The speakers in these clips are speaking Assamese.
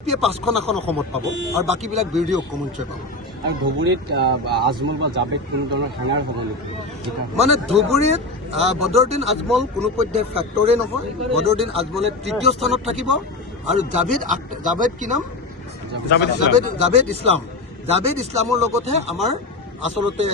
পাঁচখন আসন অসমত পাব আৰু বাকীবিলাক বিৰোধী ঐক্যমঞ্চই পাব। আৰু ধুবুৰীত আজমল বা জাবেদ কোনো ধৰণৰ হাঙাৰ হ'ব নেকি? মানে ধুবুৰীত বদৰুদ্দিন আজমল কোনো পধ্যে ফেক্টৰে নহয়। বদৰুদ্দিন আজমলে তৃতীয় স্থানত থাকিব আৰু জাভেদ কি নাম জাভেদ ইছলাম। জাভেদ ইছলামৰ লগতহে আমাৰ আচলতে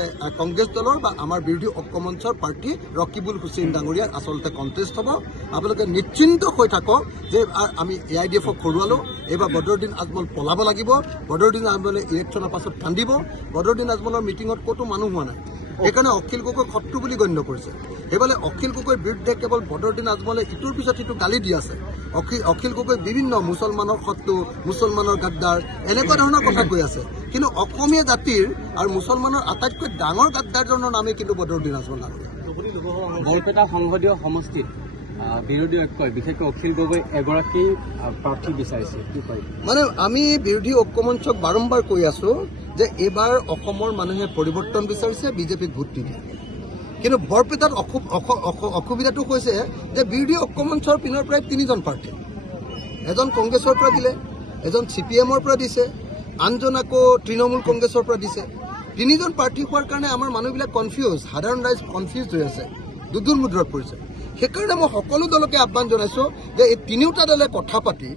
কংগ্ৰেছ দলৰ বা আমাৰ বিৰোধী ঐক্যমঞ্চৰ প্ৰাৰ্থী ৰকিবুল হুছেইন ডাঙৰীয়াৰ আচলতে কণ্টেষ্ট হ'ব। আপোনালোকে নিশ্চিন্ত হৈ থাকক যে আমি AIDF-ক হৰুৱালোঁ। এইবাৰ বদৰুদ্দিন আজমল পলাব লাগিব। বদৰুদ্দিন আজমলে ইলেকশ্যনৰ পাছত কান্দিব। বদৰুদ্দিন আজমলৰ মিটিঙত ক'তো মানুহ হোৱা নাই, সেইকাৰণে অখিল গগৈক শত্ৰু বুলি গণ্য কৰিছে। সেইফালে অখিল গগৈৰ বিৰুদ্ধে কেৱল বদৰুদ্দিন আজমলে ইটোৰ পিছত সিটো গালি দি আছে। অখিল গগৈ বিভিন্ন মুছলমানৰ শত্ৰু, মুছলমানৰ গাদ্দাৰ এনেকুৱা ধৰণৰ কথা কৈ আছে, কিন্তু অসমীয়া জাতিৰ আৰু মুছলমানৰ আটাইতকৈ ডাঙৰ গাদ্দাৰজনৰ নামেই কিন্তু বদৰুদ্দিন আজমল ডাঙৰীয়া। বৰপেটা সংসদীয় সমষ্টিত বিৰোধী ঐক্যই বিশেষকৈ অখিল গগৈ এগৰাকী প্ৰাৰ্থী বিচাৰিছে, কি কয়? মানে আমি বিৰোধী ঐক্যমঞ্চক বাৰম্বাৰ কৈ আছো যে এইবাৰ অসমৰ মানুহে পৰিৱৰ্তন বিচাৰিছে, বিজেপিক ভোট নিদিয়ে। কিন্তু বৰপেটাত অসুবিধাটো হৈছে যে বিৰোধী ঐক্যমঞ্চৰ পিনৰ প্ৰায় তিনিজন প্ৰাৰ্থী, এজন কংগ্ৰেছৰ পৰা দিলে, এজন CPM-ৰ পৰা দিছে, আনজন আকৌ তৃণমূল কংগ্ৰেছৰ পৰা দিছে। তিনিজন প্ৰাৰ্থী হোৱাৰ কাৰণে আমাৰ মানুহবিলাক কনফিউজ, সাধাৰণ ৰাইজ কনফিউজ হৈ আছে, দুধুৰ মুদ্ৰাত পৰিছে। সেইকাৰণে মই সকলো দলকে আহ্বান জনাইছোঁ যে এই তিনিওটা দলে কথা পাতি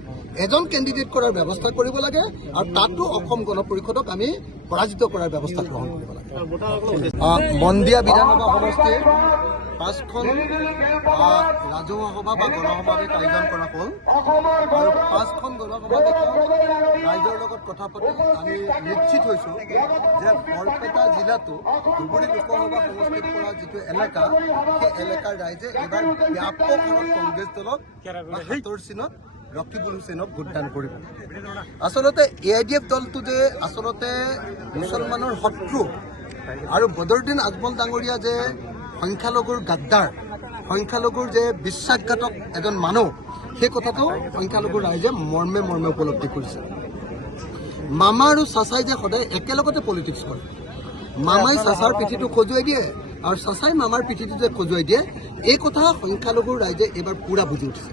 এজন কেণ্ডিডেট কৰাৰ ব্যৱস্থা কৰিব লাগে আৰু তাতো অসম গণ পৰিষদক আমি পৰাজিত কৰাৰ ব্যৱস্থা গ্ৰহণ কৰিব লাগে। মন্দিয়া বিধানসভা সমষ্টিৰ 5খন ৰাজহুৱা সভা বা গণসমাৱেশ আয়োজন কৰা হ'ল আৰু 5খন গণসমাৱেশত ৰাইজৰ লগত কথা পাতি আমি নিশ্চিত হৈছোঁ যে বৰপেটা জিলাটো ধুবুৰী লোকসভা সমষ্টিত পৰা যিটো এলেকা, সেই এলেকাৰ ৰাইজে এইবাৰ ব্যাপক হাৰত কংগ্ৰেছ দলক হাতৰ চিনত ৰকিবুল হুছেইনক ভোটদান কৰিব। আচলতে AIDF দলটো যে আচলতে মুছলমানৰ শত্ৰু আৰু বদৰুদ্দিন আজমল ডাঙৰীয়া যে সংখ্যালঘুৰ গাদ্দাৰ, সংখ্যালঘুৰ যে বিশ্বাসঘাতক এজন মানুহ, সেই কথাটো সংখ্যালঘুৰ ৰাইজে মৰ্মে মৰ্মে উপলব্ধি কৰিছে। মামা আৰু চাচাই যে সদায় একেলগতে পলিটিক্স কৰে, মামাই চাচাৰ পিঠিটো খজুৱাই দিয়ে আৰু চাচাই মামাৰ পিঠিটো যে খজুৱাই দিয়ে, এই কথা সংখ্যালঘুৰ ৰাইজে এইবাৰ পুৰা বুজি উঠিছে।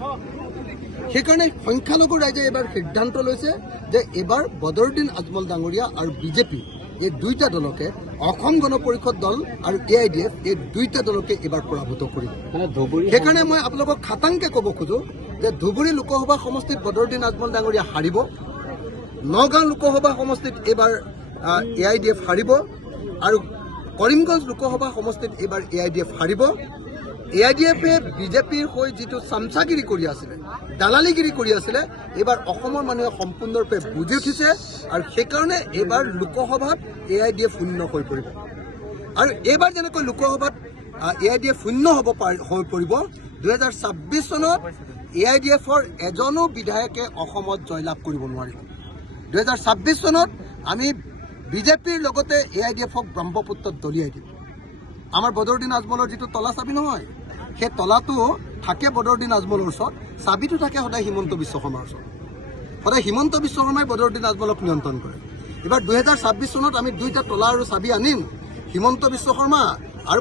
সেইকাৰণে সংখ্যালঘু ৰাইজে এইবাৰ সিদ্ধান্ত লৈছে যে এইবাৰ বদৰুদ্দিন আজমল ডাঙৰীয়া আৰু বিজেপি এই দুইটা দলকে, অসম গণ পৰিষদ দল আৰু AIDF এই দুইটা দলকে এইবাৰ পৰাভূত কৰিব। সেইকাৰণে মই আপোনালোকক খাটাংকে ক'ব খোজো যে ধুবুৰী লোকসভা সমষ্টিত বদৰুদ্দিন আজমল ডাঙৰীয়া হাৰিব, নগাঁও লোকসভা সমষ্টিত এইবাৰ AIDF হাৰিব আৰু কৰিমগঞ্জ লোকসভা সমষ্টিত এইবাৰ AIDF হাৰিব। AIDF-এ বিজেপিৰ হৈ যিটো চামচাগিৰি কৰি আছিলে, দালালিগিৰি কৰি আছিলে, এইবাৰ অসমৰ মানুহে সম্পূৰ্ণৰূপে বুজি উঠিছে আৰু সেইকাৰণে এইবাৰ লোকসভাত AIDF শূন্য হৈ পৰিব। আৰু এইবাৰ যেনেকৈ লোকসভাত AIDF শূন্য হৈ পৰিব, 2026 চনত AIDF-ৰ এজনো বিধায়কে অসমত জয়লাভ কৰিব নোৱাৰিব। 2026 চনত আমি বিজেপিৰ লগতে AIDF-ক ব্ৰহ্মপুত্ৰত দলিয়াই দিম। আমাৰ বদৰুদ্দিন আজমলৰ যিটো তলা চাবি নহয়, সেই তলাটো থাকে বদৰুদ্দিন আজমলৰ ওচৰত, চাবিটো থাকে সদায় হিমন্ত বিশ্ব শৰ্মাৰ ওচৰত। সদায় হিমন্ত বিশ্ব শৰ্মাই বদৰুদ্দিন আজমলক নিয়ন্ত্ৰণ কৰে। এইবাৰ 2026 চনত আমি দুইটা তলা আৰু চাবি আনিম, হিমন্ত বিশ্ব শৰ্মা আৰু